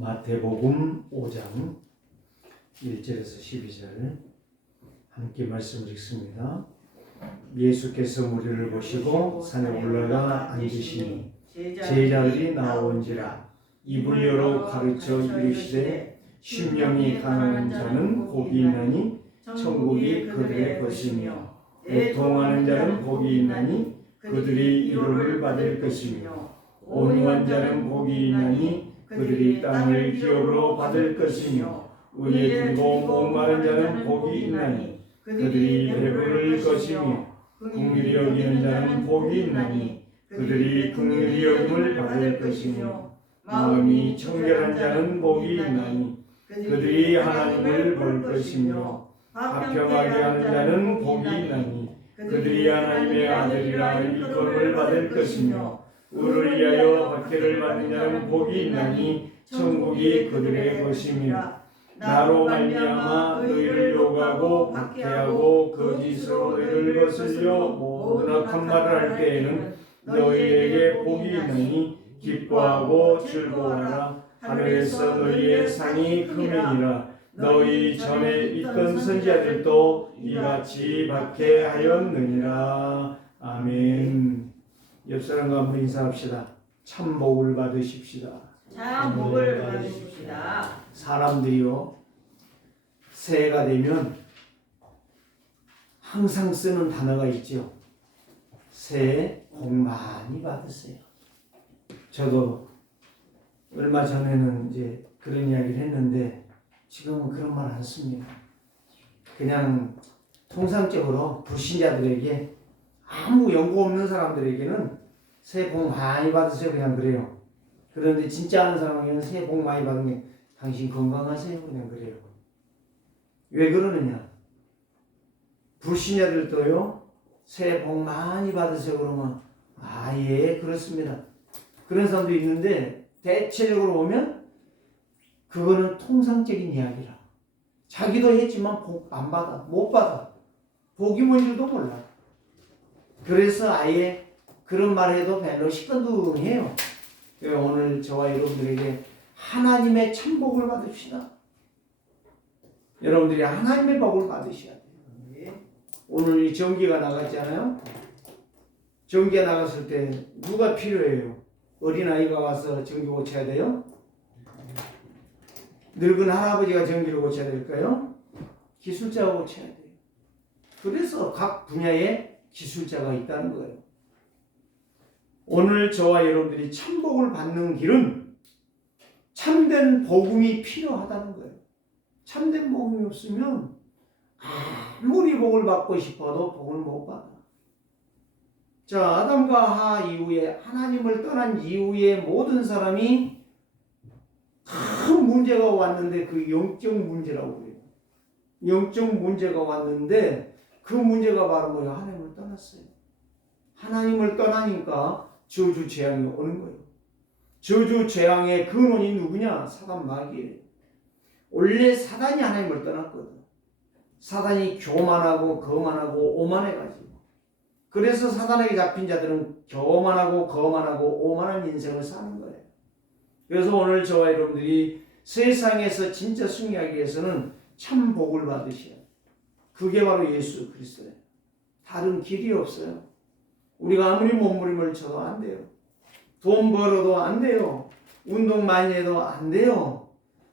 마태복음 5장 1절에서 12절 함께 말씀을 읽습니다. 예수께서 무리를 보시고 산에 올라가 앉으시니 제자들이 나온지라 입을 열어 가르쳐 이르시되 심령이 가난한 자는 복이 있나니 천국이 그들의 것이며 애통하는 자는 복이 있나니 그들이 위로를 받을 것이며 온유한 자는 복이 있나니 그들이 땅을 기업으로 받을 것이며 의에 두리고 목마른 자는 복이 있나니 그들이 배부를 것이며 긍휼히 여기는 자는 복이 있나니 그들이 긍휼히 여김을 받을 것이며 마음이 청결한 자는 복이 있나니 그들이 하나님을 볼 것이며 화평하게 하는 자는 복이 있나니 그들이 하나님의 아들이라 일컬음을 받을 것이며 의를 위하여 박해를 받는 자는 복이 있나니 천국이 그들의 것이며 나로 말미암아 너희를 욕하고 박해하고 거짓으로 너희를 거슬려 모든 악한 말을 할 때에는 너희에게 복이 있나니 기뻐하고 즐거워하라. 하늘에서 너희의 상이 크느니라. 너희 전에 있던 선지자들도 이같이 박해하였느니라. 아멘. 옆 사람과 한번 인사합시다. 참 복을 받으십시다. 참 복을 받으십시다. 사람들이요, 새해가 되면 항상 쓰는 단어가 있죠. 새해 복 많이 받으세요. 저도 얼마 전에는 이제 그런 이야기를 했는데 지금은 그런 말 안 씁니다. 그냥 통상적으로 불신자들에게 아무 연고 없는 사람들에게는 새해 복 많이 받으세요 그냥 그래요. 그런데 진짜 아는 사람에게는 새해 복 많이 받은 게 당신 건강하세요 그냥 그래요. 왜 그러느냐? 불신자들도요 새해 복 많이 받으세요 그러면 예 그렇습니다. 그런 사람도 있는데 대체적으로 보면 그거는 통상적인 이야기라. 자기도 했지만 복 안 받아, 못 받아. 복이 뭔지도 몰라. 그래서 아예 그런 말 해도 별로 시큰둥해요. 오늘 저와 여러분들에게 하나님의 참복을 받읍시다. 여러분들이 하나님의 복을 받으셔야 돼요. 오늘 이 전기가 나갔잖아요. 전기가 나갔을 때 누가 필요해요? 어린아이가 와서 전기 고쳐야 돼요? 늙은 할아버지가 전기를 고쳐야 될까요? 기술자가 고쳐야 돼요. 그래서 각 분야에 기술자가 있다는 거예요. 오늘 저와 여러분들이 참복을 받는 길은 참된 복음이 필요하다는 거예요. 참된 복음이 없으면 아무리 복을 받고 싶어도 복을 못 받아. 자, 아담과 하와 이후에 하나님을 떠난 이후에 모든 사람이 큰 문제가 왔는데 그 영적 문제라고 그래요. 영적 문제가 왔는데 그 문제가 바로 뭐예요? 하나님을 떠났어요. 하나님을 떠나니까 저주 재앙이 오는 거예요. 저주 재앙의 근원이 누구냐? 사단 마귀예요. 원래 사단이 하나님을 떠났거든. 사단이 교만하고 거만하고 오만해가지고. 그래서 사단에게 잡힌 자들은 교만하고 거만하고 오만한 인생을 사는 거예요. 그래서 오늘 저와 여러분들이 세상에서 진짜 승리하기 위해서는 참 복을 받으셔야 돼요. 그게 바로 예수 그리스도예요. 다른 길이 없어요. 우리가 아무리 몸부림을 쳐도 안 돼요. 돈 벌어도 안 돼요. 운동 많이 해도 안 돼요.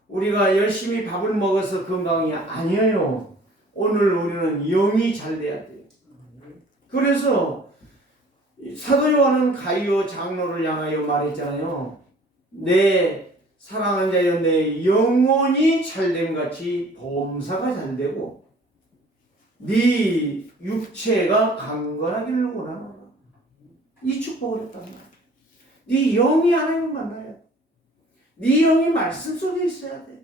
우리가 열심히 밥을 먹어서 건강이 아니에요. 오늘 우리는 영이 잘 돼야 돼요. 그래서 사도 요한은 가이오 장로를 향하여 말했잖아요. 내 사랑하는 자여 내 영혼이 잘됨 같이 범사가 잘되고 네 육체가 강건하기를 원하노라. 이 축복을 했단 말이야. 네 영이 하나님을 만나야 돼. 네 영이 말씀 속에 있어야 돼.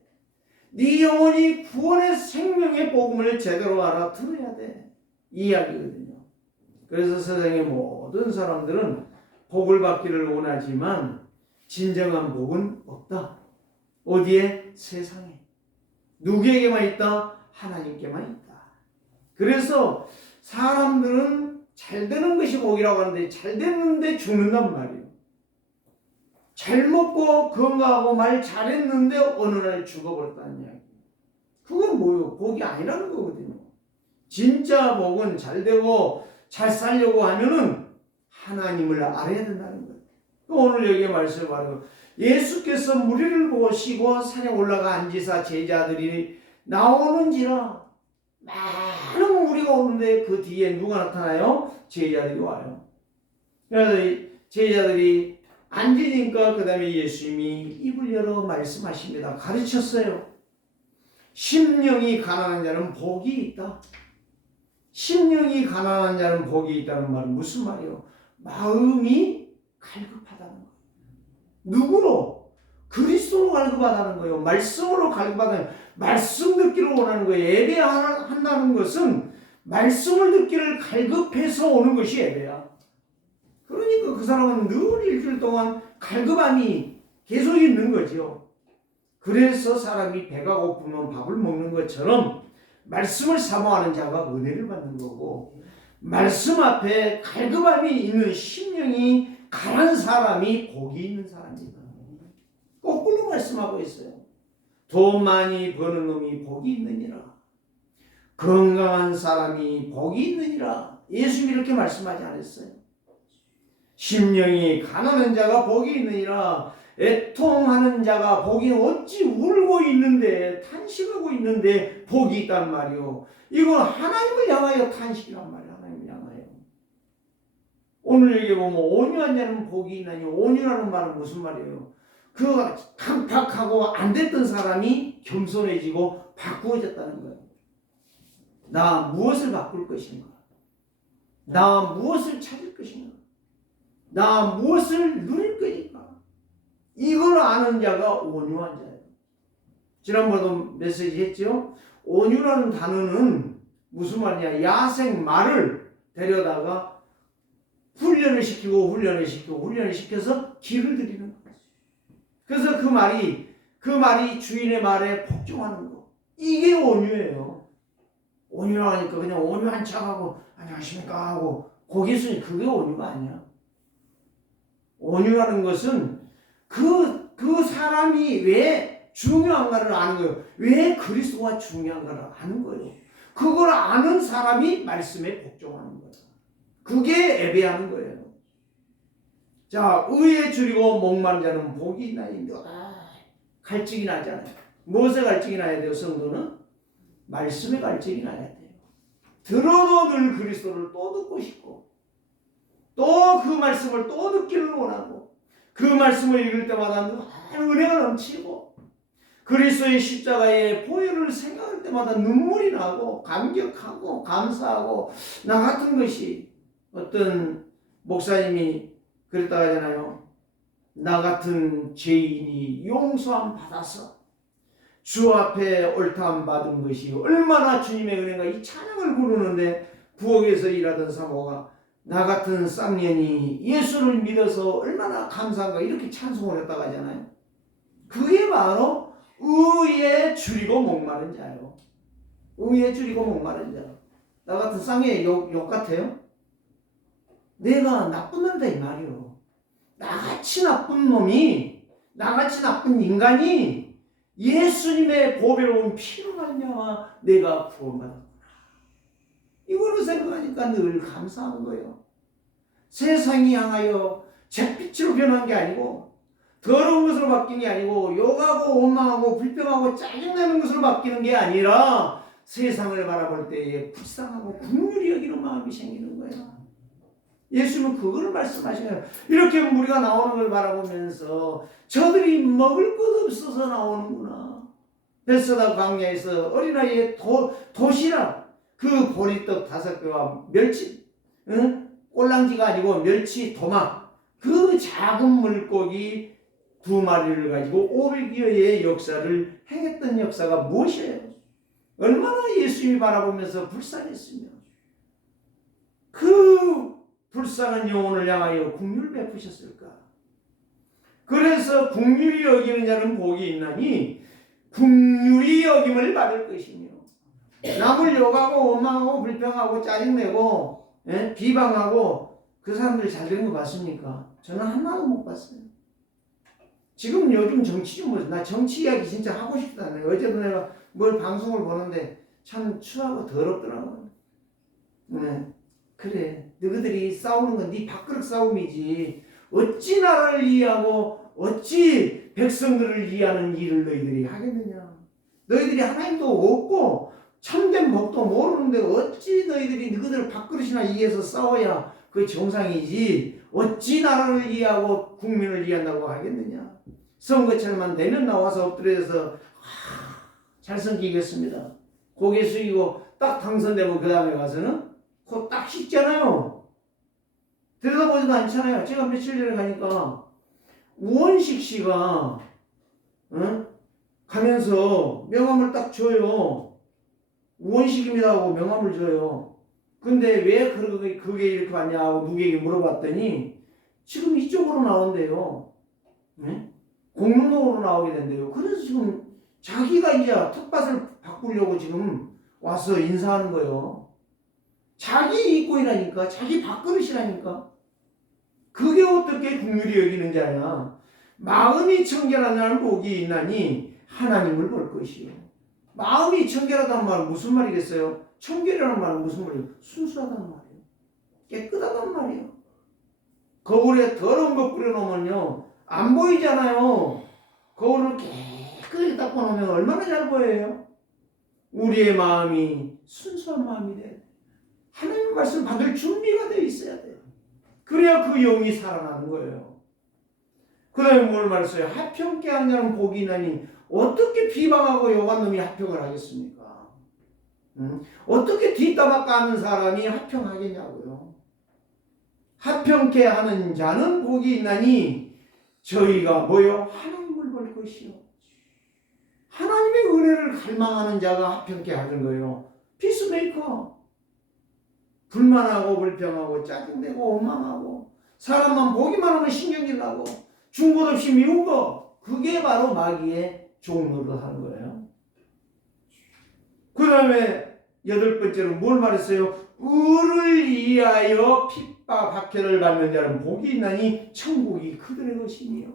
네 영혼이 구원의 생명의 복음을 제대로 알아들어야 돼. 이 이야기거든요. 그래서 세상의 모든 사람들은 복을 받기를 원하지만 진정한 복은 없다. 어디에? 세상에. 누구에게만 있다? 하나님께만 있다. 그래서 사람들은 잘 되는 것이 복이라고 하는데 잘 되는데 죽는단 말이에요. 잘 먹고 건강하고 말 잘했는데 어느 날 죽어버렸다는 이야기. 그건 뭐예요? 복이 아니라는 거거든요. 진짜 복은 잘 되고 잘 살려고 하면은 하나님을 알아야 된다는 거예요. 오늘 여기에 말씀을 바로 예수께서 무리를 보시고 산에 올라가 앉으사 제자들이 나오는지라 많은 무리가 오는데 그 뒤에 누가 나타나요? 제자들이 와요. 그래서 제자들이 앉으니까 그 다음에 예수님이 입을 열어 말씀하십니다. 가르쳤어요. 심령이 가난한 자는 복이 있다. 심령이 가난한 자는 복이 있다는 말은 무슨 말이에요? 마음이 갈급하다는 거예요. 누구로? 그리스도로 갈급하다는 거예요. 말씀으로 갈급하다는 거예요. 말씀 듣기를 원하는 거예요. 예배한다는 것은 말씀을 듣기를 갈급해서 오는 것이 예배야. 그러니까 그 사람은 늘 일주일 동안 갈급함이 계속 있는 거죠. 그래서 사람이 배가 고프면 밥을 먹는 것처럼 말씀을 사모하는 자가 은혜를 받는 거고, 말씀 앞에 갈급함이 있는 심령이 강한 사람이 복이 있는 사람이다. 거꾸로 말씀하고 있어요. 돈 많이 버는 놈이 복이 있느니라. 건강한 사람이 복이 있느니라. 예수님이 이렇게 말씀하지 않았어요. 심령이 가난한 자가 복이 있느니라. 애통하는 자가 복이 어찌 울고 있는데 탄식하고 있는데 복이 있단 말이요. 이거 하나님을 향하여 탄식이란 말이야. 하나님을 향하여. 오늘 여기 보면 온유한 자는 복이 있나니, 온유라는 말은 무슨 말이에요? 그 강팍하고 안 됐던 사람이 겸손해지고 바꾸어졌다는 거예요. 나 무엇을 바꿀 것인가? 나 무엇을 찾을 것인가? 나 무엇을 누릴 것인가? 이걸 아는 자가 온유한 자예요. 지난번에도 메시지 했죠? 온유라는 단어는 무슨 말이냐? 야생 말을 데려다가 훈련을 시켜서 길을 들이는 거예요. 그래서 그 말이 주인의 말에 복종하는 거. 이게 온유예요. 온유라고 하니까 그냥 온유한 척하고 안녕하십니까 하고 고개 숙이 그게 온유가 아니야. 온유라는 것은 그 사람이 왜 중요한가를 아는 거예요. 왜 그리스도가 중요한가를 아는 거예요. 그걸 아는 사람이 말씀에 복종하는 거예요. 그게 예배하는 거예요. 자, 의에 줄이고 목마른 자는 복이 있나니. 갈증이 나잖아요. 무엇에 갈증이 나야 돼요, 성도는? 말씀에 갈증이 나야 돼요. 들어도 늘 그리스도를 또 듣고 싶고, 또 그 말씀을 또 듣기를 원하고, 그 말씀을 읽을 때마다 은혜가 넘치고, 그리스도의 십자가의 보혈을 생각할 때마다 눈물이 나고, 감격하고, 감사하고, 나 같은 것이, 어떤 목사님이 그랬다 하잖아요. 나 같은 죄인이 용서함 받아서 주 앞에 옳다함 받은 것이 얼마나 주님의 은혜가, 이 찬양을 부르는데 부엌에서 일하던 사모가 나 같은 쌍년이 예수를 믿어서 얼마나 감사한가 이렇게 찬송을 했다고 하잖아요. 그게 바로 의에 줄이고 목마른 자예요. 의에 줄이고 목마른 자. 나 같은 쌍년이 욕 같아요? 내가 나쁜 놈이다 이 말이요. 나같이 나쁜 놈이, 나같이 나쁜 인간이 예수님의 보배로운 피로 말미암아 내가 구원받았구나. 이거를 생각하니까 늘 감사한 거예요. 세상이 향하여 잿빛으로 변한 게 아니고, 더러운 것으로 바뀐 게 아니고, 욕하고 원망하고 불평하고 짜증내는 것으로 바뀌는 게 아니라 세상을 바라볼 때에 불쌍하고 긍휼히 여기는 마음이 생기는 거예요. 예수님은 그걸 말씀하시네요. 이렇게 무리가 나오는 걸 바라보면서 저들이 먹을 것 없어서 나오는구나. 베스다 광야에서 어린아이의 도시락, 그 보리떡 5개와 멸치, 꼴랑지가 아니고 멸치 도막, 그 작은 물고기 2마리를 가지고 500여의 역사를 행했던 역사가 무엇이에요? 얼마나 예수님이 바라보면서 불쌍했으며 그 불쌍한 영혼을 향하여 긍휼을 베푸셨을까? 그래서 긍휼히 여기는 자는 복이 있나니 긍휼히 여김을 받을 것이며, 남을 욕하고 원망하고 불평하고 짜증내고 비방하고 그 사람들 잘 되는 거 봤습니까? 저는 하나도 못 봤어요. 지금 요즘 정치 좀 보세요. 나 정치 이야기 진짜 하고 싶다. 어제도 내가 뭘 방송을 보는데 참 추하고 더럽더라고. 네. 그래. 너희들이 싸우는 건 네 밥그릇 싸움이지. 어찌 나라를 이해하고 어찌 백성들을 이해하는 일을 너희들이 하겠느냐. 너희들이 하나님도 없고 참된 법도 모르는데 어찌 너희들 밥그릇이나 이해해서 싸워야 그 정상이지. 어찌 나라를 이해하고 국민을 이해한다고 하겠느냐. 선거철만 되면 나와서 엎드려서 잘 섬기겠습니다. 고개 숙이고 딱 당선되고 그 다음에 가서는 그거 딱 씻잖아요. 들여다보지도 않잖아요. 제가 며칠 전에 가니까 우원식 씨가 가면서 명함을 딱 줘요. 우원식입니다 하고 명함을 줘요. 근데 왜 그게 이렇게 왔냐고 누구에게 물어봤더니 지금 이쪽으로 나온대요. 네? 공릉동으로 나오게 된대요. 그래서 지금 자기가 이제 텃밭을 바꾸려고 지금 와서 인사하는 거예요. 자기 이권이라니까. 자기 밥그릇이라니까. 그게 어떻게 국률이 여기는 자냐. 마음이 청결한 자는 복이 있나니 하나님을 볼 것이요. 마음이 청결하다는 말은 무슨 말이겠어요? 청결이라는 말은 무슨 말이에요? 순수하다는 말이에요. 깨끗하다는 말이에요. 거울에 더러운 거 뿌려놓으면요 안 보이잖아요. 거울을 깨끗하게 닦아놓으면 얼마나 잘 보여요? 우리의 마음이 순수한 마음이 돼야 돼. 하나님 말씀 받을 준비가 되어 있어야 돼요. 그래야 그 영이 살아나는 거예요. 그 다음에 뭘 말했어요? 합평케 하는 자는 복이 있나니 어떻게 비방하고 욕한 놈이 합평을 하겠습니까? 어떻게 뒷담화 까는 사람이 합평하겠냐고요. 합평케 하는 자는 복이 있나니 저희가 뭐요? 하나님을 볼 것이요. 하나님의 은혜를 갈망하는 자가 합평케 하는 거예요. 피스메이커. 불만하고 불평하고 짜증내고 원망하고 사람만 보기만 하면 신경질 나고 중고 없이 미운 거, 그게 바로 마귀의 종로를 하는 거예요. 그 다음에 8번째로 뭘 말했어요? 의를 위하여 핍박 박해를 받는 자는 복이 있나니 천국이 그들의 것이니요.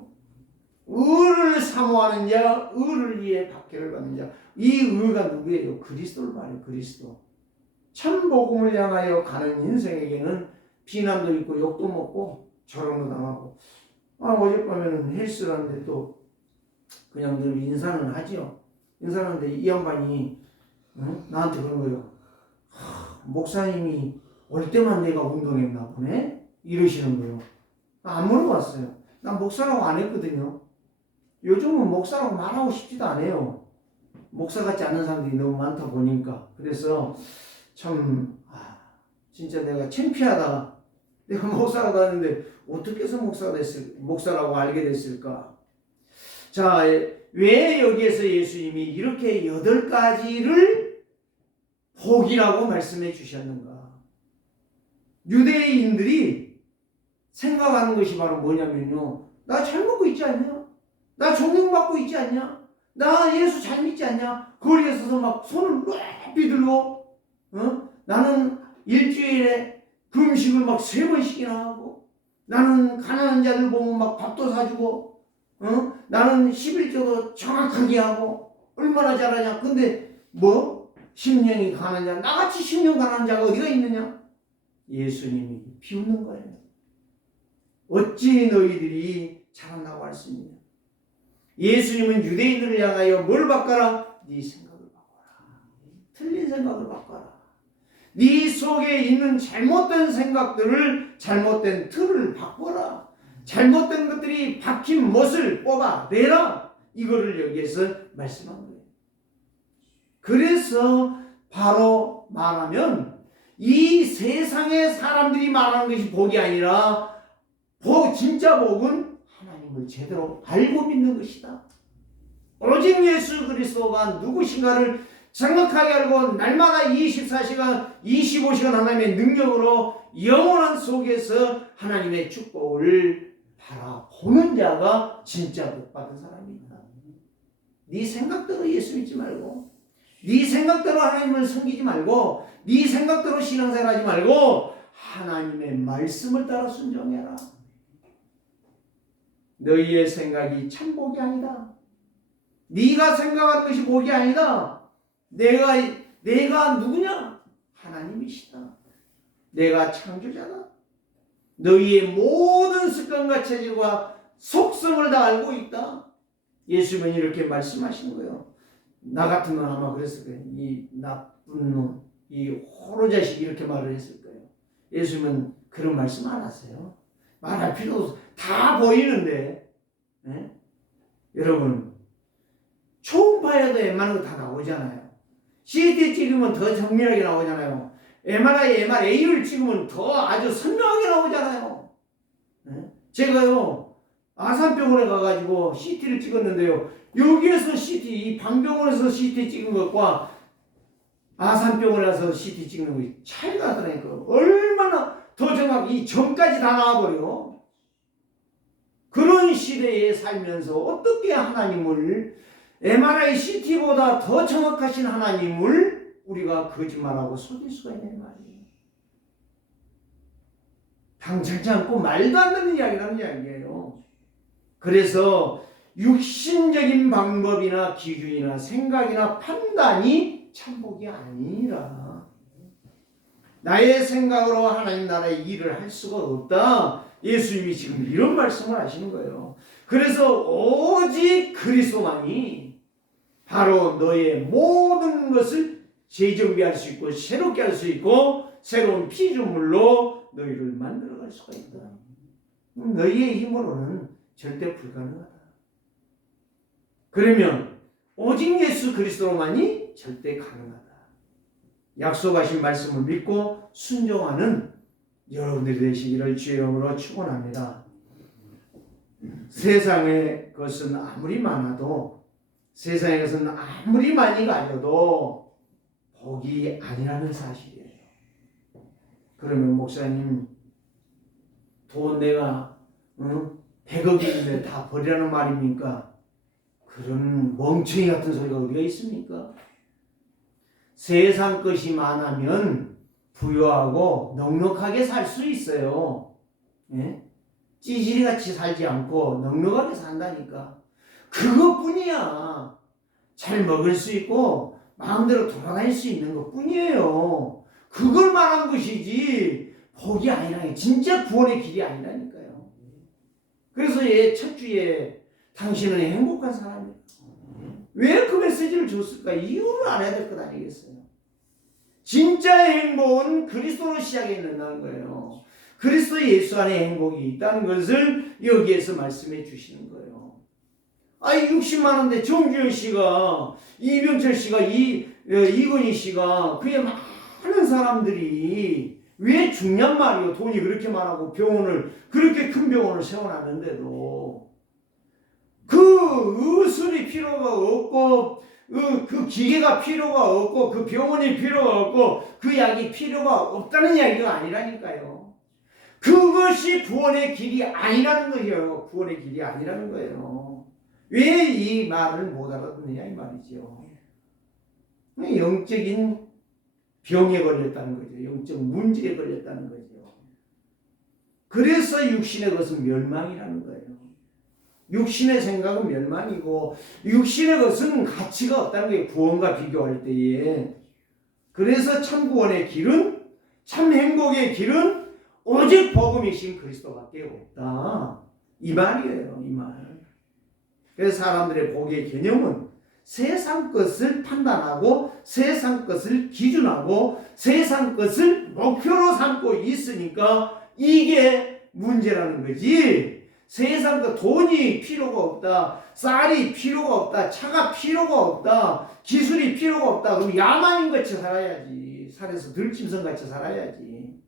의를 사모하는 자, 의를 위해 박해를 받는 자. 이 의가 누구예요? 그리스도를 말해요. 그리스도. 참 복음을 향하여 가는 인생에게는 비난도 있고 욕도 먹고 조롱도 당하고. 어젯밤에는 헬스를 하는데 또 그냥 늘 인사는 하죠. 인사하는데 이 양반이 나한테 그런 거예요. 목사님이 올 때만 내가 운동했나 보네? 이러시는 거예요. 안 물어봤어요. 난 목사라고 안 했거든요. 요즘은 목사라고 말하고 싶지도 않아요. 목사 같지 않은 사람들이 너무 많다 보니까. 그래서 참 진짜 내가 창피하다. 내가 목사라고 하는데 어떻게 해서 목사라고 알게 됐을까? 자, 왜 여기에서 예수님이 이렇게 8가지를 복이라고 말씀해 주셨는가? 유대인들이 생각하는 것이 바로 뭐냐면요. 나 잘 먹고 있지 않냐? 나 존경받고 있지 않냐? 나 예수 잘 믿지 않냐? 거리에 서서 막 손을 높이 들고 나는 일주일에 금식을 막 3번씩이나 하고 나는 가난한 자들 보면 막 밥도 사주고 나는 11조도 정확하게 하고 얼마나 잘하냐. 근데 뭐? 심령이 가난한 자, 나같이 심령 가난한 자가 어디가 있느냐? 예수님이 비웃는 거예요. 어찌 너희들이 잘한다고 할 수 있느냐? 예수님은 유대인들을 향하여 뭘 바꿔라? 네 생각을 바꿔라. 틀린 생각을 바꿔라. 네 속에 있는 잘못된 생각들을, 잘못된 틀을 바꿔라. 잘못된 것들이 박힌 못을 뽑아내라. 이거를 여기에서 말씀한 거예요. 그래서 바로 말하면 이 세상의 사람들이 말하는 것이 복이 아니라 진짜 복은 하나님을 제대로 알고 믿는 것이다. 오직 예수 그리스도가 누구신가를 정확하게 알고 날마다 24시간, 25시간 하나님의 능력으로 영원한 속에서 하나님의 축복을 바라보는 자가 진짜 복받은 사람이다. 네 생각대로 예수 믿지 말고 네 생각대로 하나님을 섬기지 말고 네 생각대로 신앙생활하지 말고 하나님의 말씀을 따라 순종해라. 너희의 생각이 참 복이 아니다. 네가 생각하는 것이 복이 아니다. 내가 누구냐? 하나님이시다. 내가 창조자다. 너희의 모든 습관과 체질과 속성을 다 알고 있다. 예수님은 이렇게 말씀하시는 거예요. 나 같으면 아마 그랬을 거예요. 이 나쁜 놈, 이 호로자식 이렇게 말을 했을 거예요. 예수님은 그런 말씀 안 하세요. 말할 필요도 없어. 다 보이는데. 네? 여러분 초음파에도 웬만한 거 다 나오잖아요. CT 찍으면 더 정밀하게 나오잖아요. MRA를 찍으면 더 아주 선명하게 나오잖아요. 네? 제가요 아산병원에 가가지고 CT를 찍었는데요. 여기에서 CT, 이 방병원에서 CT 찍은 것과 아산병원에 가서 CT 찍는 거 차이가 나더라니까요. 얼마나 더 정확히 이 점까지 다 나와버려. 그런 시대에 살면서 어떻게 하나님을 MRI, CT보다 더 정확하신 하나님을 우리가 거짓말하고 속일 수가 있는 말이에요. 당장지 않고 말도 안 되는 이야기라는 이야기예요. 그래서 육신적인 방법이나 기준이나 생각이나 판단이 참복이 아니라 나의 생각으로 하나님 나라의 일을 할 수가 없다. 예수님이 지금 이런 말씀을 하시는 거예요. 그래서 오직 그리스도만이 바로 너의 모든 것을 재정비할 수 있고 새롭게 할 수 있고 새로운 피조물로 너희를 만들어갈 수가 있다. 너희의 힘으로는 절대 불가능하다. 그러면 오직 예수 그리스도로만이 절대 가능하다. 약속하신 말씀을 믿고 순종하는 여러분들이 되시기를 주의 이름으로 축원합니다. 세상의 것은 아무리 많아도 세상의 것은 아무리 많이 가져도 복이 아니라는 사실이에요. 그러면 목사님 돈 내가 100억이 있는데 다 버리라는 말입니까? 그런 멍청이 같은 소리가 어디가 있습니까? 세상 것이 많으면 부유하고 넉넉하게 살 수 있어요. 예? 찌질이같이 살지 않고 넉넉하게 산다니까. 그것뿐이야. 잘 먹을 수 있고 마음대로 돌아다닐 수 있는 것뿐이에요. 그걸 말한 것이지 복이 아니라 진짜 구원의 길이 아니라니까요. 그래서 첫 주에 당신은 행복한 사람이에요. 왜 그 메시지를 줬을까? 이유를 알아야 될 것 아니겠어요? 진짜의 행복은 그리스도로 시작해 있는다는 거예요. 그리스도 예수 안에 행복이 있다는 것을 여기에서 말씀해 주시는 거예요. 60만 원대 정주현 씨가, 이병철 씨가, 이건희 씨가, 그의 많은 사람들이 왜 중요한 말이에요? 돈이 그렇게 많고 그렇게 큰 병원을 세워놨는데도 그 의술이 필요가 없고 그 기계가 필요가 없고 그 병원이 필요가 없고 그 약이 필요가 없다는 이야기가 아니라니까요. 그것이 구원의 길이 아니라는 거예요. 구원의 길이 아니라는 거예요. 왜 이 말을 못 알아듣느냐 이 말이죠. 영적인 병에 걸렸다는 거죠. 영적 문제에 걸렸다는 거죠. 그래서 육신의 것은 멸망이라는 거예요. 육신의 생각은 멸망이고 육신의 것은 가치가 없다는 거예요. 구원과 비교할 때에. 그래서 참 구원의 길은, 참 행복의 길은 오직 복음이신 그리스도밖에 없다. 이 말이에요. 이 말. 그래서 사람들의 복의 개념은 세상 것을 판단하고 세상 것을 기준하고 세상 것을 목표로 삼고 있으니까 이게 문제라는 거지. 세상 것, 돈이 필요가 없다, 쌀이 필요가 없다, 차가 필요가 없다, 기술이 필요가 없다. 그럼 야만인같이 살아야지. 산에서 들짐승같이 살아야지.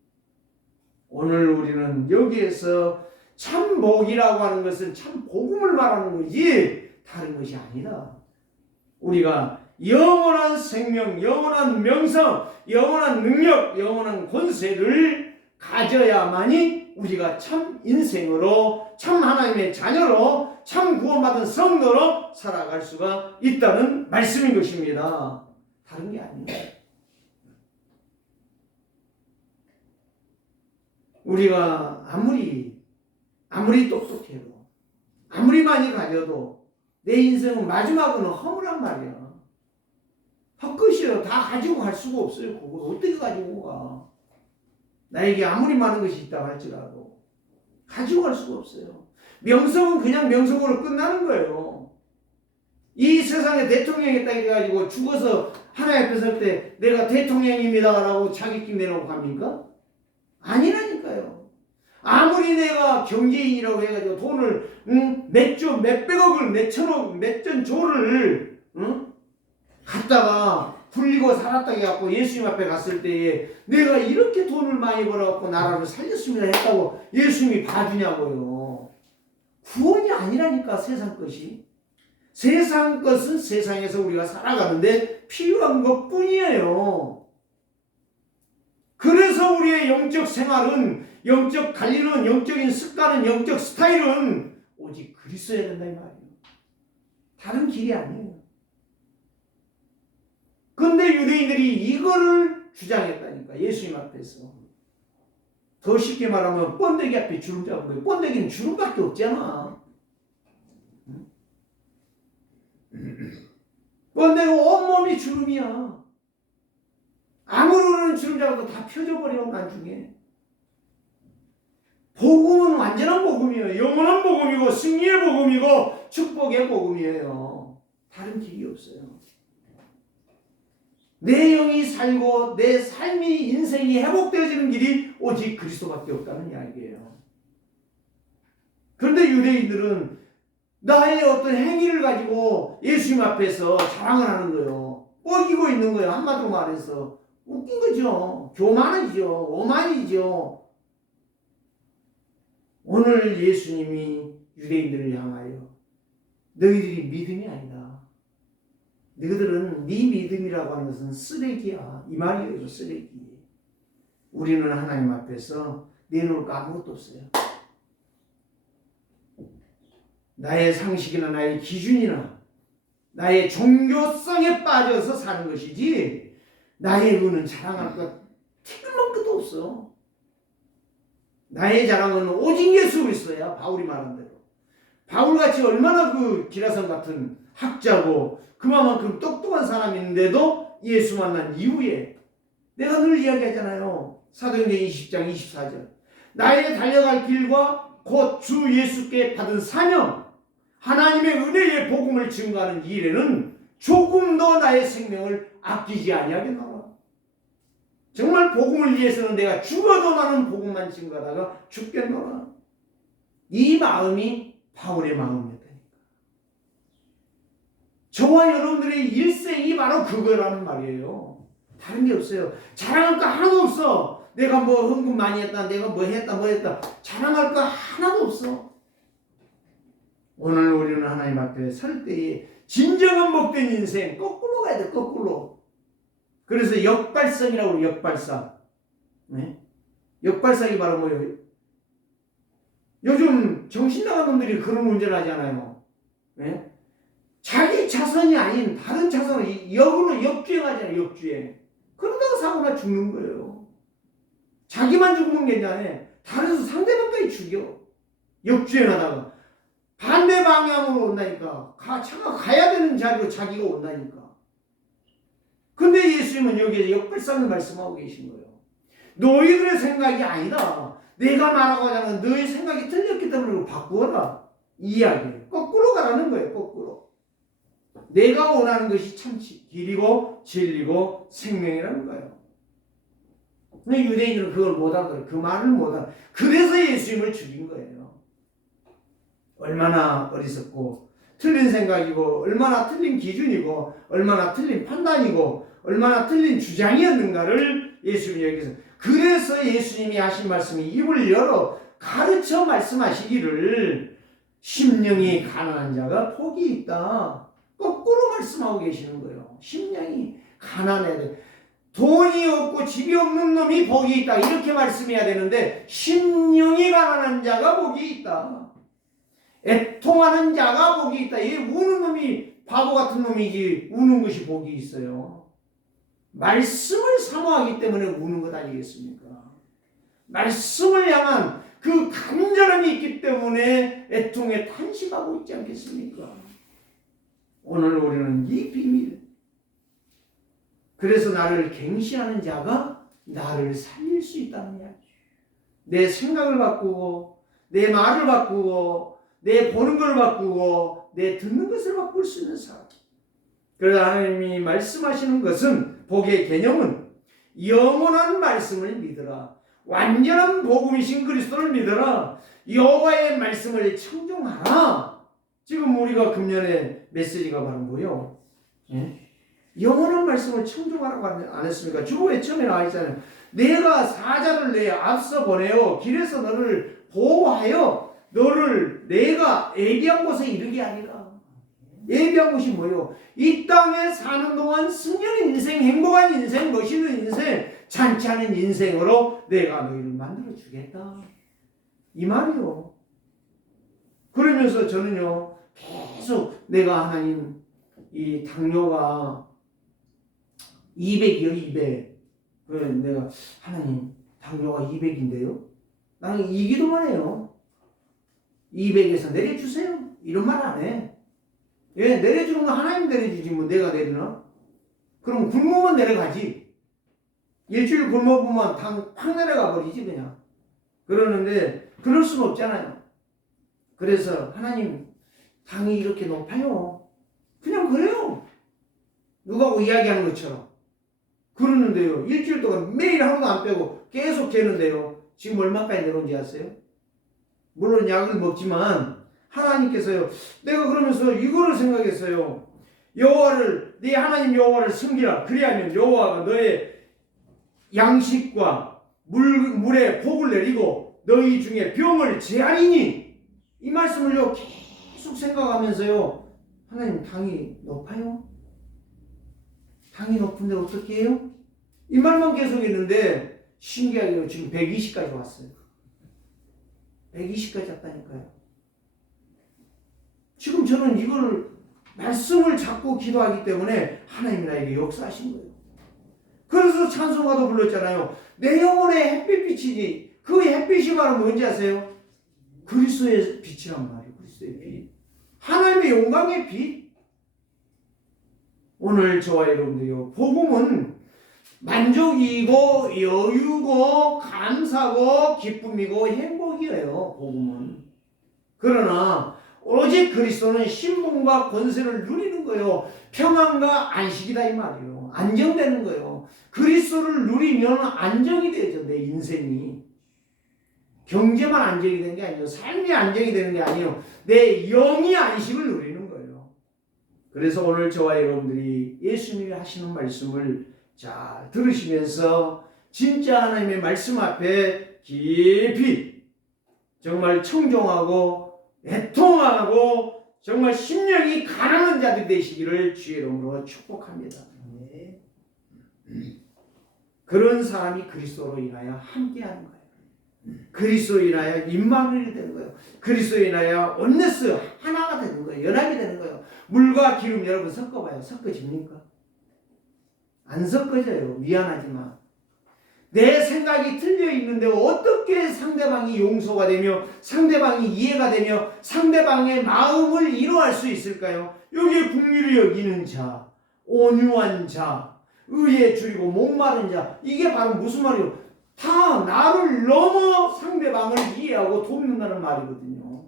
오늘 우리는 여기에서 참 복이라고 하는 것은 참 복음을 말하는 거지 다른 것이 아니다. 우리가 영원한 생명, 영원한 명성, 영원한 능력, 영원한 권세를 가져야만이 우리가 참 인생으로, 참 하나님의 자녀로, 참 구원받은 성도로 살아갈 수가 있다는 말씀인 것입니다. 다른 게 아닙니다. 우리가 아무리 똑똑해도 아무리 많이 가져도 내 인생은 마지막은 허무란 말이야. 헛것이에요. 다 가지고 갈 수가 없어요. 그걸 어떻게 가지고 가? 나에게 아무리 많은 것이 있다고 할지라도 가지고 갈 수가 없어요. 명성은 그냥 명성으로 끝나는 거예요. 이 세상에 대통령이 딱 해가지고 죽어서 하나님 앞에 설 때 내가 대통령입니다 라고 자격증 내놓고 갑니까? 아니라니까요. 아무리 내가 경제인이라고 해가지고 돈을 몇 조, 몇백억을, 몇천억, 몇천 조를 갖다가 굴리고 살았다 해갖고 예수님 앞에 갔을 때에 내가 이렇게 돈을 많이 벌어갖고 나라를 살렸습니다 했다고 예수님이 봐주냐고요. 구원이 아니라니까 세상 것이. 세상 것은 세상에서 우리가 살아가는데 필요한 것 뿐이에요. 그래서 우리의 영적 생활은, 영적 관리는, 영적인 습관은, 영적 스타일은 오직 그리스도여야 된다 이 말이에요. 다른 길이 아니에요. 근데 유대인들이 이거를 주장했다니까 예수님 앞에서. 더 쉽게 말하면 번데기 앞에 주름 잡은 거예요. 번데기는 주름밖에 없잖아. 번데기 온몸이 주름이야. 아무런 주름 잡아도 다 펴져버려 나중에. 복음은 완전한 복음이에요. 영원한 복음이고 승리의 복음이고 축복의 복음이에요. 다른 길이 없어요. 내 영이 살고 내 삶이 인생이 회복되어지는 길이 오직 그리스도밖에 없다는 이야기예요. 그런데 유대인들은 나의 어떤 행위를 가지고 예수님 앞에서 자랑을 하는 거예요. 뻐기고 있는 거예요. 한마디로 말해서 웃긴 거죠. 교만이죠. 오만이죠. 오늘 예수님이 유대인들을 향하여 너희들이 믿음이 아니다. 너희들은 네 믿음이라고 하는 것은 쓰레기야. 이 말이에요. 쓰레기. 우리는 하나님 앞에서 내놓을 거 아무것도 없어요. 나의 상식이나 나의 기준이나 나의 종교성에 빠져서 사는 것이지 나의 의는 자랑할 것 티끌만큼도 없어. 나의 자랑은 오직 예수 그리스도야. 바울이 말한 대로. 바울같이 얼마나 그 기라성 같은 학자고 그만큼 똑똑한 사람인데도 예수 만난 이후에 내가 늘 이야기하잖아요. 사도행전 20장 24절. 나의 달려갈 길과 곧 주 예수께 받은 사명, 하나님의 은혜의 복음을 증거하는 일에는 조금 더 나의 생명을 아끼지 아니하겠노라. 정말 복음을 위해서는 내가 죽어도 나는 복음만 증거하다가 죽겠노라. 이 마음이 바울의 마음이었다니까. 저와 여러분들의 일생이 바로 그거라는 말이에요. 다른 게 없어요. 자랑할 거 하나도 없어. 내가 뭐 헌금 많이 했다, 내가 뭐 했다. 자랑할 거 하나도 없어. 오늘 우리는 하나님 앞에 설 때에 진정한 복된 인생 거꾸로 가야 돼. 거꾸로. 그래서 역발상이라고 그래요. 역발상. 네? 역발상이 바로 뭐예요? 요즘 정신 나간 놈들이 그런 운전을 하잖아요. 네? 자기 차선이 아닌 다른 차선을 역으로 역주행하잖아요. 역주행. 그러다가 사고나 죽는 거예요. 자기만 죽으면 괜찮아. 다른 상대방까지 죽여. 역주행하다가. 반대 방향으로 온다니까. 차가 가야 되는 자리로 자기가 온다니까. 근데 예수님은 여기에 역발상을 말씀하고 계신 거예요. 너희들의 생각이 아니다. 내가 말하고 하자면 너희 생각이 틀렸기 때문에 바꾸어라. 이 이야기예요. 거꾸로 가라는 거예요. 거꾸로. 내가 원하는 것이 참 길이고 진리고 생명이라는 거예요. 근데 유대인들은 그걸 못 알아들어요. 그 말을 못 알아들어요. 그래서 예수님을 죽인 거예요. 얼마나 어리석고 틀린 생각이고 얼마나 틀린 기준이고 얼마나 틀린 판단이고 얼마나 틀린 주장이었는가를 예수님이 여기서, 그래서 예수님이 하신 말씀이 입을 열어 가르쳐 말씀하시기를 심령이 가난한 자가 복이 있다. 거꾸로 말씀하고 계시는 거예요. 심령이 가난해야 돼. 돈이 없고 집이 없는 놈이 복이 있다. 이렇게 말씀해야 되는데 심령이 가난한 자가 복이 있다. 애통하는 자가 복이 있다. 이 우는 놈이 바보 같은 놈이지 우는 것이 복이 있어요. 말씀을 사모하기 때문에 우는 것 아니겠습니까? 말씀을 향한 그 간절함이 있기 때문에 애통에 탄식하고 있지 않겠습니까? 오늘 우리는 이 비밀, 그래서 나를 갱시하는 자가 나를 살릴 수 있다는 이야기죠. 내 생각을 바꾸고 내 말을 바꾸고 내 보는 걸 바꾸고 내 듣는 것을 바꿀 수 있는 사람. 그래서 하나님이 말씀하시는 것은, 복의 개념은 영원한 말씀을 믿으라, 완전한 복음이신 그리스도를 믿어라, 여호와의 말씀을 청종하라. 지금 우리가 금년에 메시지가 바로 뭐예요? 영원한 말씀을 청종하라고 안 했습니까? 주보에 처음에 나와 있잖아요. 내가 사자를 내 앞서 보내어 길에서 너를 보호하여 너를 내가 예비한 곳에 이르게 하리라. 예비한 곳이 뭐예요? 이 땅에 사는 동안 승리하는 인생, 행복한 인생, 멋있는 인생, 잔치하는 인생으로 내가 너희를 만들어 주겠다, 이 말이요. 그러면서 저는요 계속 내가 하나님, 이 당뇨가 200이요 200. 그래 내가 하나님 당뇨가 200인데요 나는 이 기도만 해요. 200에서 내려주세요, 이런 말 안 해. 예, 내려주는 건 하나님 내려주지 뭐 내가 내리나? 그럼 굶으면 내려가지. 일주일 굶어보면 당 확 내려가 버리지 그냥. 그러는데 그럴 수는 없잖아요. 그래서 하나님 당이 이렇게 높아요, 그냥 그래요. 누구하고 이야기하는 것처럼 그러는데요, 일주일 동안 매일 하루도 안 빼고 계속 재는데요, 지금 얼마까지 내려온지 아세요? 물론 약을 먹지만 하나님께서요, 내가 그러면서 이거를 생각했어요. 여호와를, 네 하나님 여호와를 섬기라. 그리하면 여호와가 너의 양식과 물에 복을 내리고 너희 중에 병을 제하리니. 이 말씀을요 계속 생각하면서요, 하나님 당이 높아요? 당이 높은데 어떻게 해요? 이 말만 계속 했는데 신기하게요 지금 120까지 왔어요. 120까지 왔다니까요. 지금 저는 이걸 말씀을 잡고 기도하기 때문에 하나님이 나에게 역사하신 거예요. 그래서 찬송가도 불렀잖아요. 내 영혼의 햇빛이지. 그 햇빛이 바로 뭔지 아세요? 그리스도의 빛이란 말이에요. 그리스도의 빛. 하나님의 영광의 빛. 오늘 저와 여러분들이요, 복음은 만족이고 여유고 감사고 기쁨이고 행복이에요. 복음은. 그러나 오직 그리스도는 신분과 권세를 누리는 거예요. 평안과 안식이다 이 말이에요. 안정되는 거예요. 그리스도를 누리면 안정이 되죠. 내 인생이. 경제만 안정이 되는 게 아니에요. 삶이 안정이 되는 게 아니에요. 내 영이 안식을 누리는 거예요. 그래서 오늘 저와 여러분들이 예수님이 하시는 말씀을 잘 들으시면서 진짜 하나님의 말씀 앞에 깊이 정말 청종하고 애통하고 정말 심령이 가난한 자들 되시기를 주의 이름으로 축복합니다. 그런 사람이 그리스도로 인하여 함께하는 거예요. 그리스도로 인하여 임마누엘이 되는 거예요. 그리스도로 인하여 온네스 하나가 되는 거예요. 연합이 되는 거예요. 물과 기름 여러분 섞어봐요. 섞어집니까? 안 섞어져요. 미안하지만. 내 생각이 틀려 있는데 어떻게 상대방이 용서가 되며 상대방이 이해가 되며 상대방의 마음을 이루할 수 있을까요? 여기에 긍휼히 여기는 자, 온유한 자, 의에 줄이고 목마른 자, 이게 바로 무슨 말이에요? 다 나를 넘어 상대방을 이해하고 돕는다는 말이거든요.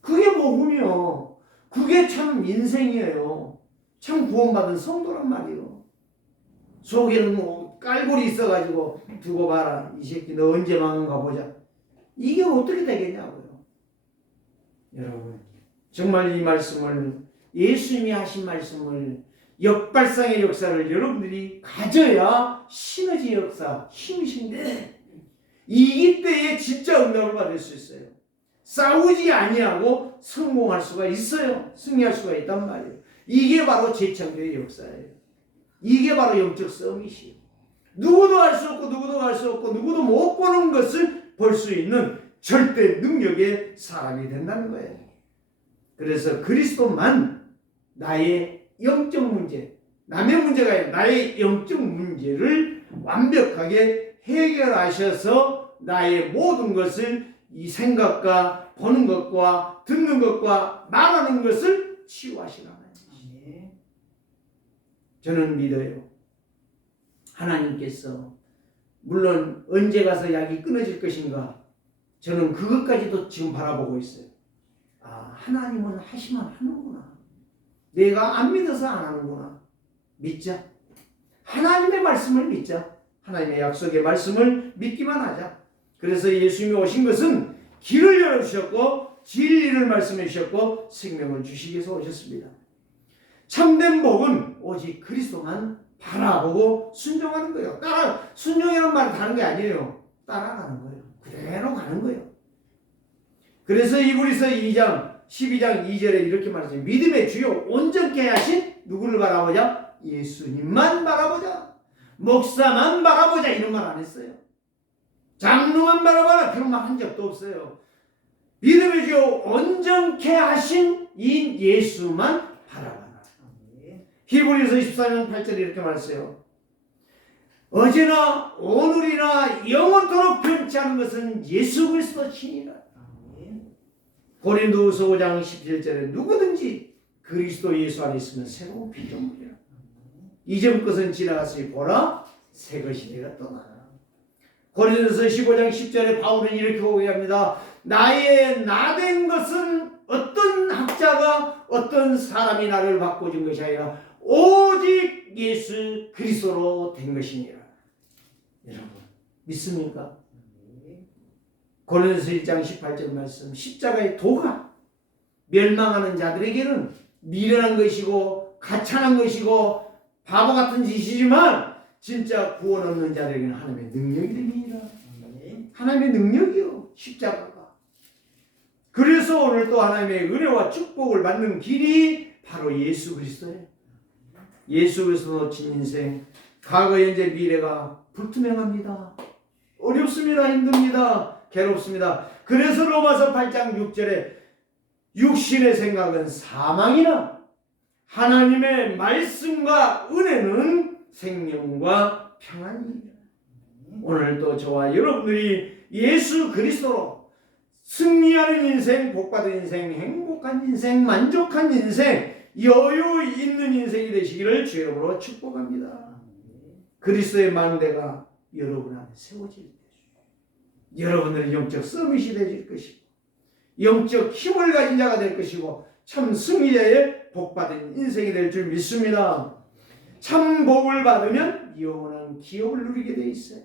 그게 복음이요. 그게 참 인생이에요. 참 구원받은 성도란 말이에요. 속에는 뭐 깔고리 있어가지고 두고 봐라, 이 새끼 너 언제 망한가 보자, 이게 어떻게 되겠냐고요. 여러분 정말 이 말씀을, 예수님이 하신 말씀을, 역발상의 역사를 여러분들이 가져야 시너지 역사, 힘이신데 이기 때에 진짜 응답을 받을 수 있어요. 싸우지 아니하고 성공할 수가 있어요. 승리할 수가 있단 말이에요. 이게 바로 재창조의 역사예요. 이게 바로 영적 서밋이에요. 누구도 할 수 없고 누구도 할 수 없고 누구도 못 보는 것을 볼 수 있는 절대 능력의 사람이 된다는 거예요. 그래서 그리스도만 나의 영적 문제, 남의 문제가 아니라 나의 영적 문제를 완벽하게 해결하셔서 나의 모든 것을 이 생각과 보는 것과 듣는 것과 말하는 것을 치유하시라. 아멘. 저는 믿어요. 하나님께서 물론 언제 가서 약이 끊어질 것인가 저는 그것까지도 지금 바라보고 있어요. 아, 하나님은 하시면 하는구나. 내가 안 믿어서 안 하는구나. 믿자. 하나님의 말씀을 믿자. 하나님의 약속의 말씀을 믿기만 하자. 그래서 예수님이 오신 것은 길을 열어주셨고 진리를 말씀해 주셨고 생명을 주시기 위해서 오셨습니다. 참된 복은 오직 그리스도만 바라보고 순종하는 거예요. 순종이라는 말은 다른 게 아니에요. 따라가는 거예요. 그대로 가는 거예요. 그래서 이브리서 2장 12장 2절에 이렇게 말하죠. 믿음의 주요 온전케 하신 누구를 바라보자? 예수님만 바라보자. 목사만 바라보자 이런 말 안 했어요. 장로만 바라봐라 그런 말 한 적도 없어요. 믿음의 주요 온전케 하신 이 예수만 바라봐라. 히브리서 14장 8절에 이렇게 말했어요. 어제나 오늘이나 영원토록 변치 않은 것은 예수 그리스도 신이라. 고린도후서 5장 17절에 누구든지 그리스도 예수 안에 있으면 새로운 피조물이라. 이전 것은 지나갔으니 보라 새 것이 내가 떠나라. 고린도서 15장 10절에 바울은 이렇게 고백합니다. 나의 나된 것은 어떤 학자가 어떤 사람이 나를 바꿔준 것이 아니라 오직 예수 그리스도로 된 것이니라. 여러분 믿습니까? 고린도서 1장 18절 말씀 십자가의 도가 멸망하는 자들에게는 미련한 것이고 가찬한 것이고 바보 같은 짓이지만 진짜 구원 없는 자들에게는 하나님의 능력이 됩니다. 하나님의 능력이요 십자가가. 그래서 오늘 또 하나님의 은혜와 축복을 받는 길이 바로 예수 그리스도예요. 예수 그리스도 놓친 인생 과거 현재 미래가 불투명합니다. 어렵습니다. 힘듭니다. 괴롭습니다. 그래서 로마서 8장 6절에 육신의 생각은 사망이나 하나님의 말씀과 은혜는 생명과 평안이니라. 오늘도 저와 여러분들이 예수 그리스도로 승리하는 인생, 복받은 인생, 행복한 인생, 만족한 인생, 여유 있는 인생이 되시기를 주 이름으로 축복합니다. 그리스도의 만대가 여러분 안에 세워질 때 여러분들은 영적 서밋이 되실 것이고 영적 힘을 가진 자가 될 것이고 참 승리자의 복받은 인생이 될 줄 믿습니다. 참 복을 받으면 영원한 기업을 누리게 돼 있어요.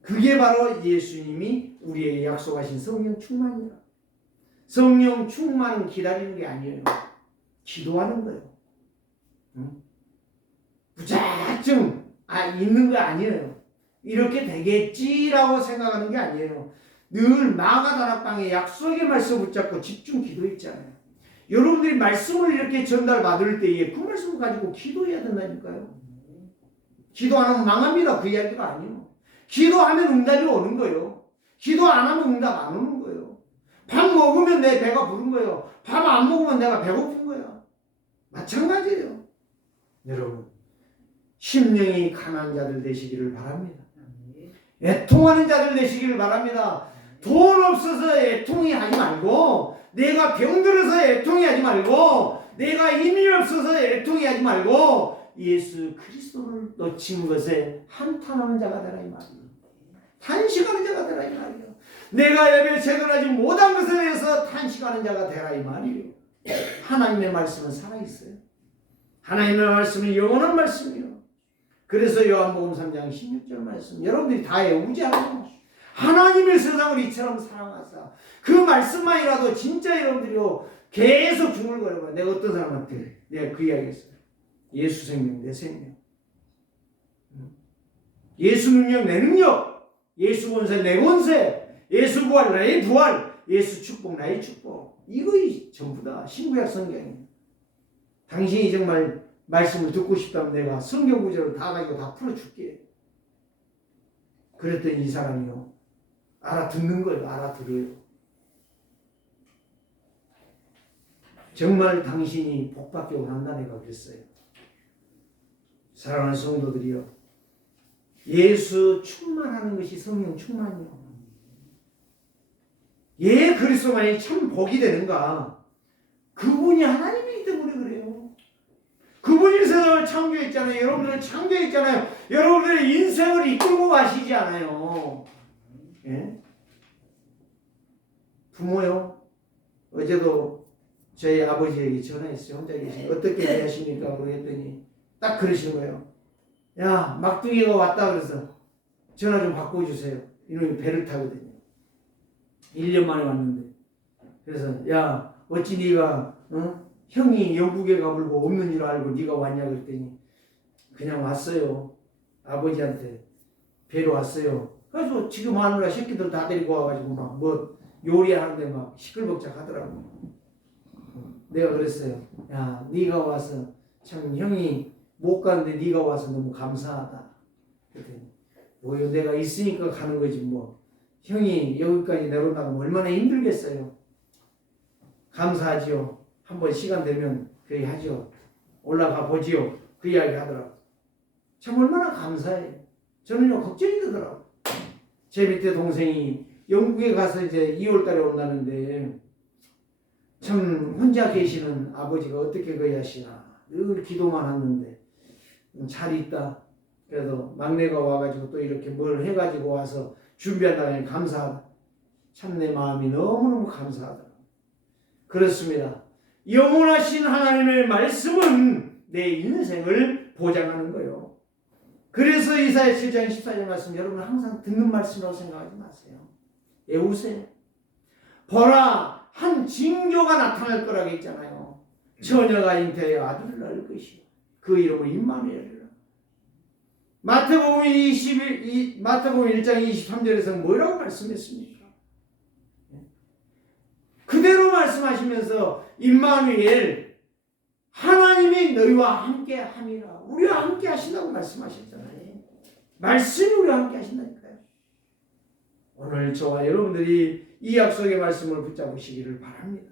그게 바로 예수님이 우리에게 약속하신 성령 충만이라. 성령 충만은 기다리는 게 아니에요. 기도하는 거예요. 무작정 있는 거 아니에요. 이렇게 되겠지라고 생각하는 게 아니에요. 늘 마가다락방에 약속의 말씀 붙잡고 집중 기도했잖아요. 여러분들이 말씀을 이렇게 전달받을 때에 그 말씀을 가지고 기도해야 된다니까요. 기도 안 하면 망합니다. 그 이야기가 아니에요. 기도하면 응답이 오는 거예요. 기도 안 하면 응답 안 오는 거예요. 밥 먹으면 내 배가 부른 거예요. 밥 안 먹으면 내가 배고픈 거야. 마찬가지예요. 여러분 심령이 강한 자들 되시기를 바랍니다. 애통하는 자들 되시기를 바랍니다. 돈 없어서 애통이 하지 말고 내가 병들어서 애통이 하지 말고 내가 힘이 없어서 애통이 하지 말고 예수 그리스도를 놓친 것에 한탄하는 자가 되라 이 말이에요. 탄식하는 자가 되라 이 말이에요. 내가 예배 제대로 하지 못한 것에 대해서 탄식하는 자가 되라 이 말이에요. 하나님의 말씀은 살아있어요. 하나님의 말씀은 영원한 말씀이에요. 그래서 요한복음 3장 16절 말씀 여러분들이 다 외우지 않아요. 하나님의 세상을 이처럼 사랑하사 그 말씀만이라도 진짜 여러분들이요 계속 중얼거려봐. 내가 어떤 사람한테 내가 그 이야기 했어요. 예수 생명 내 생명, 예수 능력 내 능력, 예수 권세 내 권세, 예수 부활 나의 부활, 예수 축복 나의 축복. 이거 전부 다 신구약 성경이에요. 당신이 정말 말씀을 듣고 싶다면 내가 성경 구절을 다 가지고 다 풀어줄게. 그랬더니 이 사람이요 알아듣는 거예요. 알아들어요. 정말 당신이 복받기 원한다 내가 그랬어요. 사랑하는 성도들이요 예수 충만하는 것이 성령 충만이요 예, 그리스도만이 참 복이 되는가? 그분이 하나님이기 때문에 그래요. 그분이 세상을 창조했잖아요. 여러분들을 창조했잖아요. 여러분들의 인생을 이끌고 가시지 않아요. 예? 부모요. 어제도 저희 아버지에게 전화했어요. 혼자 계시니까 어떻게 대하십니까? 그랬더니 딱 그러시는 거예요. 야, 막둥이가 왔다 그래서 전화 좀 바꿔주세요. 이놈이 배를 타거든요. 1년 만에 왔는데. 그래서 야, 어찌 네가 형이 영국에 가불고 없는 줄 알고 네가 왔냐 그랬더니 그냥 왔어요. 아버지한테 배로 왔어요. 그래서 지금 하느라 새끼들 다 데리고 와가지고 막 뭐 요리하는데 막 시끌벅적 하더라고. 내가 그랬어요. 야, 네가 와서 참 형이 못 가는데 네가 와서 너무 감사하다. 그랬더니 뭐요, 내가 있으니까 가는 거지 뭐. 형이 여기까지 내려온다면 얼마나 힘들겠어요. 감사하지요. 한번 시간 되면 그 얘기 하죠. 올라가 보지요. 그 이야기 하더라고. 참 얼마나 감사해요. 저는요 걱정이 되더라고. 제 밑에 동생이 영국에 가서 이제 2월 달에 온다는데 참 혼자 계시는 아버지가 어떻게 거기 하시나. 늘 기도만 하는데 잘 있다. 그래도 막내가 와가지고 또 이렇게 뭘 해가지고 와서 준비한다니 감사하다. 참 내 마음이 너무너무 감사하다. 그렇습니다. 영원하신 하나님의 말씀은 내 인생을 보장하는 거예요. 그래서 이사야 7장 14절 말씀 여러분 항상 듣는 말씀이라고 생각하지 마세요. 외우세요. 보라, 한 징조가 나타날 거라고 했잖아요. 처녀가 잉태하여 아들을 낳을 것이요 그 이름을 임마누엘이라. 마태복음 1장 23절에서 뭐라고 말씀했습니까? 그대로 말씀하시면서 임마누엘, 하나님이 너희와 함께 함이라. 우리와 함께 하신다고 말씀하셨잖아요. 말씀이 우리와 함께 하신다니까요. 오늘 저와 여러분들이 이 약속의 말씀을 붙잡으시기를 바랍니다.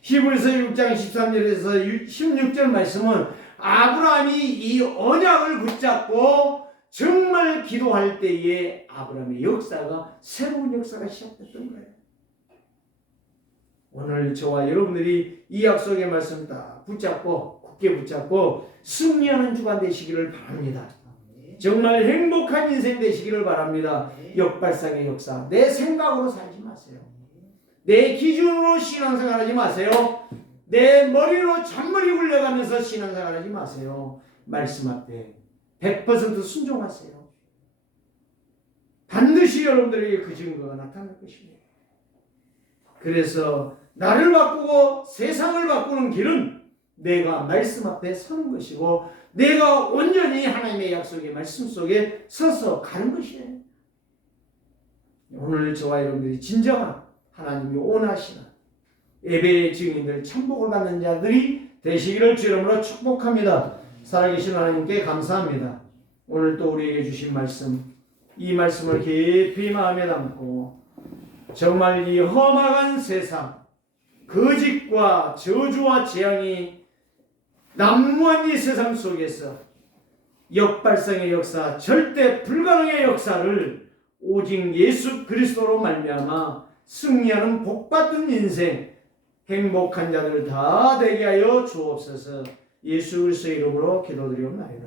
히브리서 6장 13절에서 16절 말씀은 아브라함이 이 언약을 붙잡고 정말 기도할 때에 아브라함의 역사가, 새로운 역사가 시작됐던 거예요. 오늘 저와 여러분들이 이 약속의 말씀 다 붙잡고 굳게 붙잡고 승리하는 주간 되시기를 바랍니다. 정말 행복한 인생 되시기를 바랍니다. 역발상의 역사, 내 생각으로 살지 마세요. 내 기준으로 신앙생활하지 마세요. 내 머리로 잔머리 굴려가면서 신앙생활하지 마세요. 말씀 앞에 100% 순종하세요. 반드시 여러분들에게 그 증거가 나타날 것입니다. 그래서 나를 바꾸고 세상을 바꾸는 길은 내가 말씀 앞에 서는 것이고 내가 온전히 하나님의 약속의 말씀 속에 서서 가는 것이에요. 오늘 저와 여러분들이 진정한 하나님이 원하시는 예배의 증인들, 천복을 받는 자들이 되시기를 주 이름으로 축복합니다. 살아계신 하나님께 감사합니다. 오늘 또 우리에게 주신 말씀, 이 말씀을 깊이 마음에 담고 정말 이 험악한 세상, 거짓과 저주와 재앙이 난무한 이 세상 속에서 역발상의 역사, 절대 불가능의 역사를 오직 예수 그리스도로 말미암아 승리하는 복받은 인생, 행복한 자들 다 되게 하여 주옵소서. 예수 그리스도의 이름으로 기도드리옵나이다.